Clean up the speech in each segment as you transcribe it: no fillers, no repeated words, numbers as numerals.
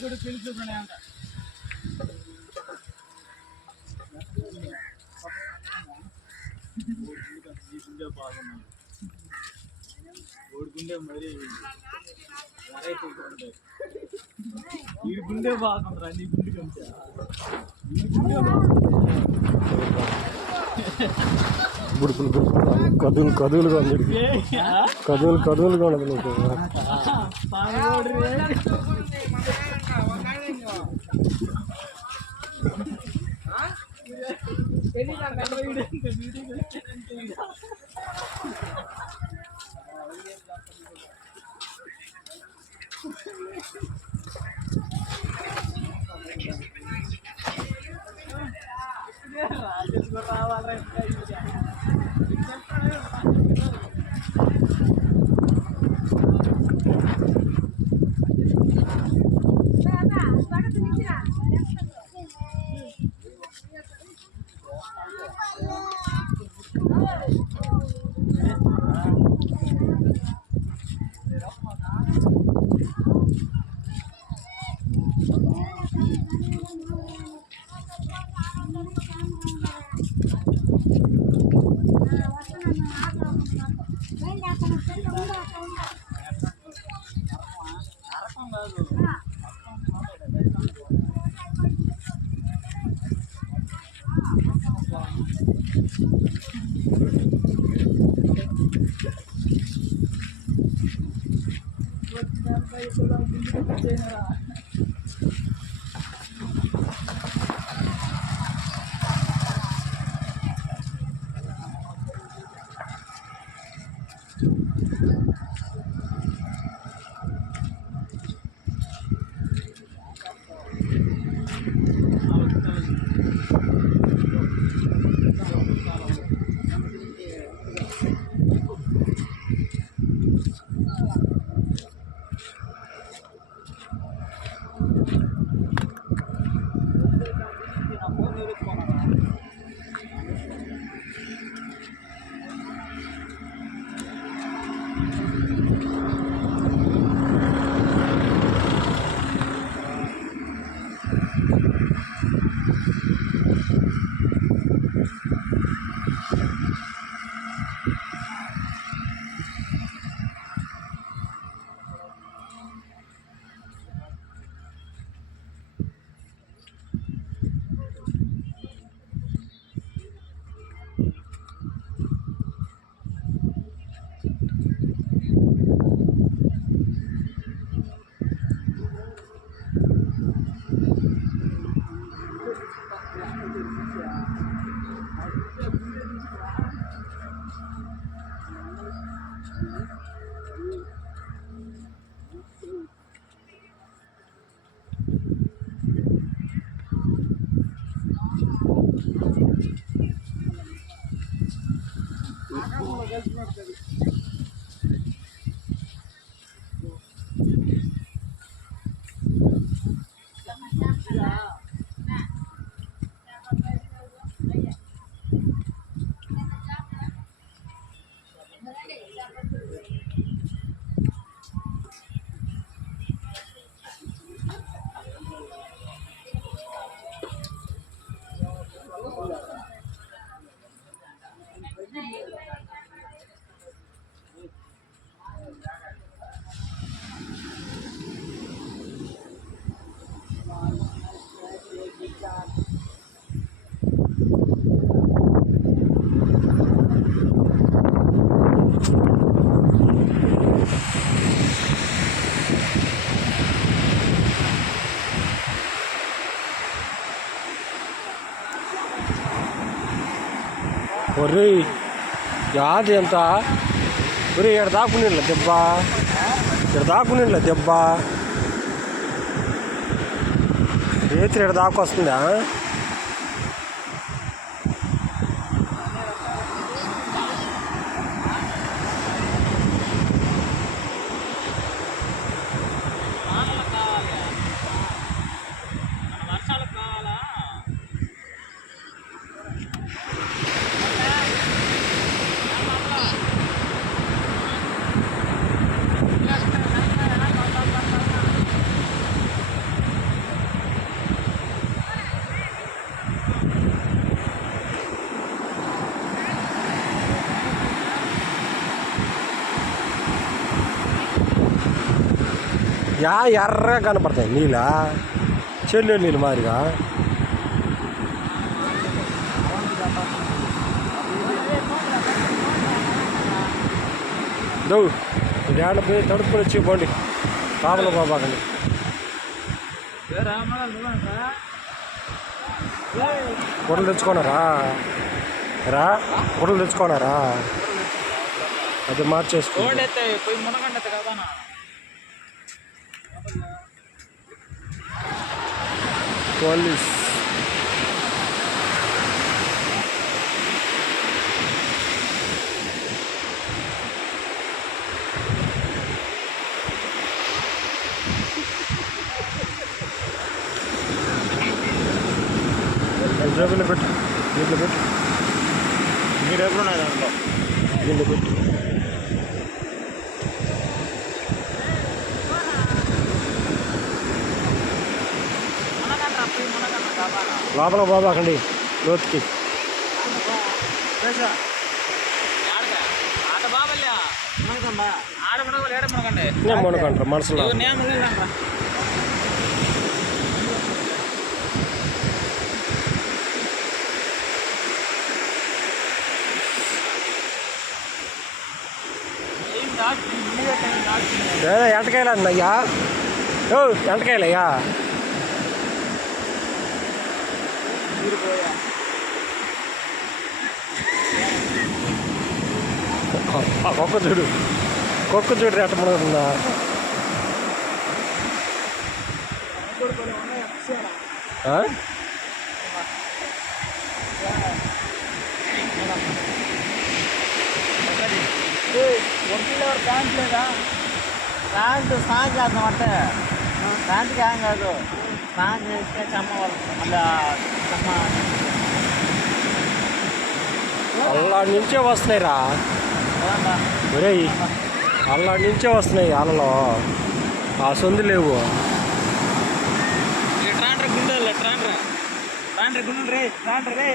కూడా తెలుసుకునే అంట బాగున్నాయి ఓడుకుంటే మరి ఈ గుండె బాగుందిరా నీ గుండె కంటే బుడుకులు కదులు కదులుగా ఉంది కదులుగా ఉండదు నీకు ఒర్రీ యాది ఎంత ఒరే ఇక్కడ దాక్కునిళ్ళ దెబ్బ ఇక్కడ దాక్కునిళ్ళ దెబ్బ రేత్రి ఇక్కడ దాకా వస్తుందా ఎర్రగా కనపడతాయి నీళ్ళ చెల్లు నీళ్ళు మాదిరిగా. దౌ డాడ పోయి తడుపుకొని వచ్చి పోండి, పాపల బాబాకండి. గుడ్డలు తెచ్చుకోనారా రా, గుడ్డలు తెచ్చుకోనారా? అది మార్చేసుకో. పోలీస్ జేబులో పెట్టు, దీంట్లో పెట్టు, మీరు ఎప్పుడున్నాయి దాంట్లో దీంట్లో పెట్టు. లోపల బాబాకండి లోతుకి. నేను మునకంటారు మనసులో. ఎంటకాయలు అన్నయ్యా, ఎంటకాయలయ్యా. కుక్క చూడు, కుక్క చూడు ఎట్ట పడుతుందా. ప్యాంట్ లేదా? ప్యాంటు స్నానం చేద్దాం అంటే ప్యాంట్కి ఏం కాదు, స్నానం చేస్తే చెమ్మ మళ్ళీ చెమ్మ అల్లా నుంచే వస్తున్నాయిరా ఒరేయ్, అల్లా నుంచే వస్తున్నాయి అలలో. ఆ సొందు లేవు. గుండెలు రే రే.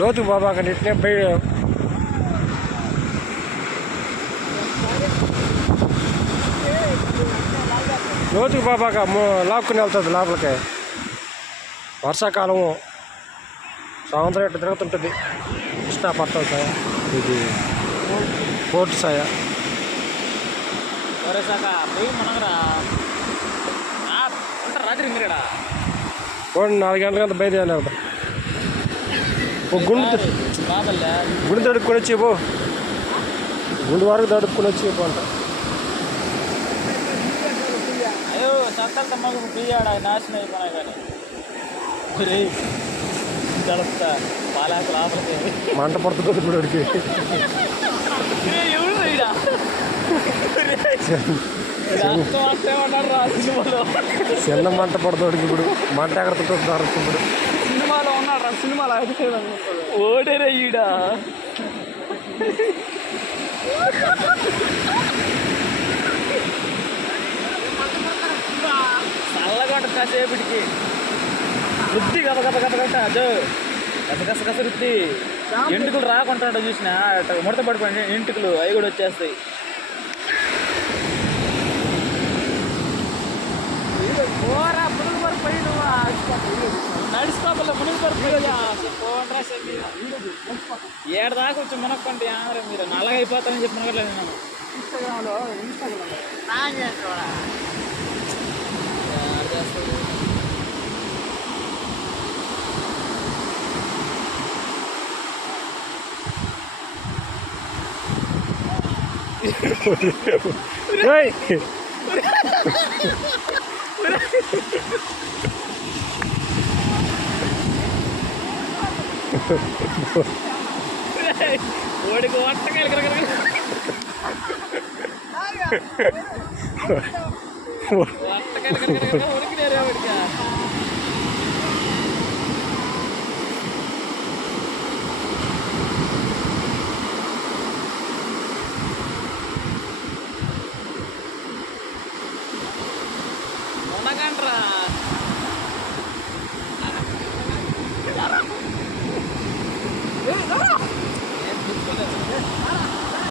లోతు బాబాకండి ఇట్నే బయట. లోతుకు బాబాక లాక్కుని వెళ్తుంది లోపలికి. వర్షాకాలము సంవత్సరం ఎట్లా తిరుగుతుంటుంది. కృష్ణాపట్నం సాయ, ఇది పోర్టు సాయ. పోండి 4 గంటలకంతా బయలుదేరి వెళ్తాం. గుండు తడుపుకొని వచ్చి పో, గుండు వరకు తడుపుకొని వచ్చి పో అంట. అయ్యో చక్కలతో మగ బియ్యాడు నాశనం అయిపోయినా కానీ తడుపుతా పాలాకు లోపలికి మంట పడుతుంది ఇప్పుడు వాడికి. చిన్న మంట పడుతుంది ఇప్పుడు. మంట ఎక్కడ తింటున్నారు ఇప్పుడు? సినిమాలో ఉన్నాడు, సినిమాలో ఓడేరే ఈడ. చల్లగొట్ట కాసేపటికి వృద్ధి కథ కథ కథ కట్ట అజో కథ కస కస వృద్ధి. ఎంటుకలు రాకుంటాడు చూసిన ముడత పడిపోయి ఎంటుకలు అవి కూడా వచ్చేస్తాయి. నడిచిపోలే మునిగి పడిపోయా. ఏడు దాకా వచ్చి మునక్కండి మీరు నల్లగా అయిపోతారని చెప్పి మునగట్లేదు నేను. ఇన్స్టాగ్రామ్లో ఏయ్! ఓడికి వంటకాయలు కరగ వంటకాయలు కరగ ఉడికినారు వాడికి